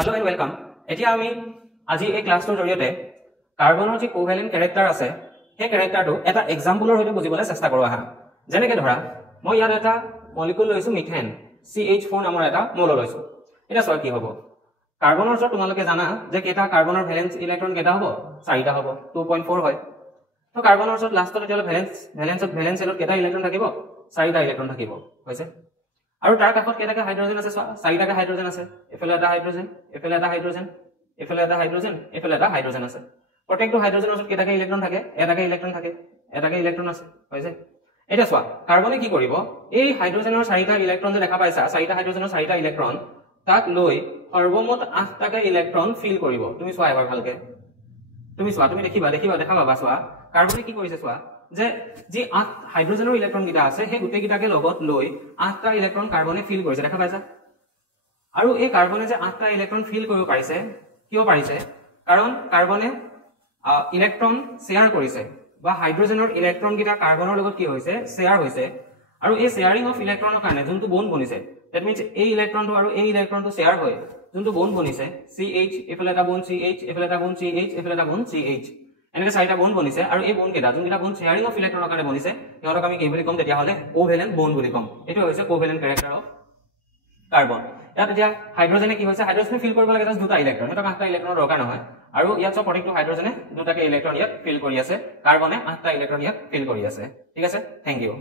Hello and welcome. এতিয়া আমি আজি এই ক্লাছটোৰ জৰিয়তে কাৰ্বনৰ যি কোভেলেন্ট ক্যাৰেক্টাৰ আছে সেই ক্যাৰেক্টাৰটো এটা এক্সাম্পলৰ সৈতে বুজিবলৈ চেষ্টা কৰো আহা যেনেকৈ ধৰা মই ইয়াত এটা মলিকিউল লৈছো মিথেন CH4 নামৰ এটা মল লৈছো এটা সয় কি হ'ব কাৰ্বনৰ ওচৰত তোমালোকে জানা যে কেটা কাৰ্বনৰ ভ্যালেন্স ইলেক্ট্ৰন কেটা হ'ব 4টা হ'ব 2.4 হয় তো কাৰ্বনৰ ওচৰত লাষ্টত তেল ভ্যালেন্স এলত কেটা ইলেক্ট্ৰন থাকিব 4টা ইলেক্ট্ৰন থাকিব হৈছে আৰু তাৰ কাষত কেটাকা হাইড্ৰোজেন আছে 4টাকা হাইড্ৰোজেন আছে এফালে এটা হাইড্ৰোজেন এফালে এটা হাইড্ৰোজেন এফালে এটা হাইড্ৰোজেন এফালে এটা হাইড্ৰোজেন আছে প্ৰত্যেকটো হাইড্ৰোজেনৰ ওচৰত কেটাকা ইলেক্ট্ৰন থাকে এটাকা ইলেক্ট্ৰন আছে হৈছে এটা সোয়া কাৰ্বনে কি কৰিব এই হাইড্ৰোজেনৰ 4টা ইলেক্ট্ৰন যে দেখা পাইছা 4টা হাইড্ৰোজেনৰ 4টা ইলেক্ট্ৰন তাক লৈ সৰ্বমুঠ 8টাকা ইলেক্ট্ৰন ফিল কৰিব তুমি সোয়া এবাৰ ভালকে তুমি সোয়া তুমি দেখিবা দেখা পাবা সোয়া কাৰ্বনে কি কৰিছে সোয়া যে যি 8 হাইড্ৰোজেনৰ ইলেক্ট্ৰন কিটা আছে সেই গুটে কিটাকে লগত লৈ 8টা ইলেক্ট্ৰন কাৰ্বনে ফিল কৰিছে দেখা পাইছা আৰু এই কাৰ্বনে যে 8টা ইলেক্ট্ৰন ফিল কৰিব পাৰিছে কিয় পাৰিছে কাৰণ কাৰ্বনে ইলেক্ট্ৰন শেয়াৰ কৰিছে বা হাইড্ৰোজেনৰ ইলেক্ট্ৰন কিটা কাৰ্বনৰ লগত কি হৈছে শেয়াৰ হৈছে আৰু এই শেয়াৰিং অফ ইলেক্ট্ৰনৰ কাৰণে যোনটো বন্ড বনিছে দ্যাট মিন্স এই ইলেক্ট্ৰনটো আৰু এই ইলেক্ট্ৰনটো শেয়াৰ হয় যোনটো বন্ড বনিছে CH এফালে এটা বন্ড CH এফালে এটা বন্ড CH এফালে এটা বন্ড CH এনেকৈ 4টা বন্ড বনিছে আৰু এই বন্ড কেটা যোনটা বন্ড শেয়াৰিং অফ ইলেক্ট্ৰনৰ কাৰণে বনিছে ইহঁতক আমি কি বুলি কম তেতিয়া হলে কোভেলেন্ট বন্ড বুলি কম এটো হৈছে কোভেলেন্ট ক্যাৰেক্টাৰ অফ কাৰ্বন ইয়াত এতিয়া হাইড্ৰোজেনে কি হৈছে হাইড্ৰোজেনে ফিল কৰিব লাগে জাস্ট দুটা ইলেক্ট্ৰন এটা 8টা ইলেক্ট্ৰনৰ দৰকাৰ নহয় আৰু ইয়াত সব প্ৰত্যেকটো হাইড্ৰোজেনে দুটাকে ইলেক্ট্ৰন ইয়াত ফিল কৰি আছে কাৰ্বনে 8টা ইলেক্ট্ৰন ইয়াত ফিল কৰি আছে ঠিক আছে থ্যাংক ইউ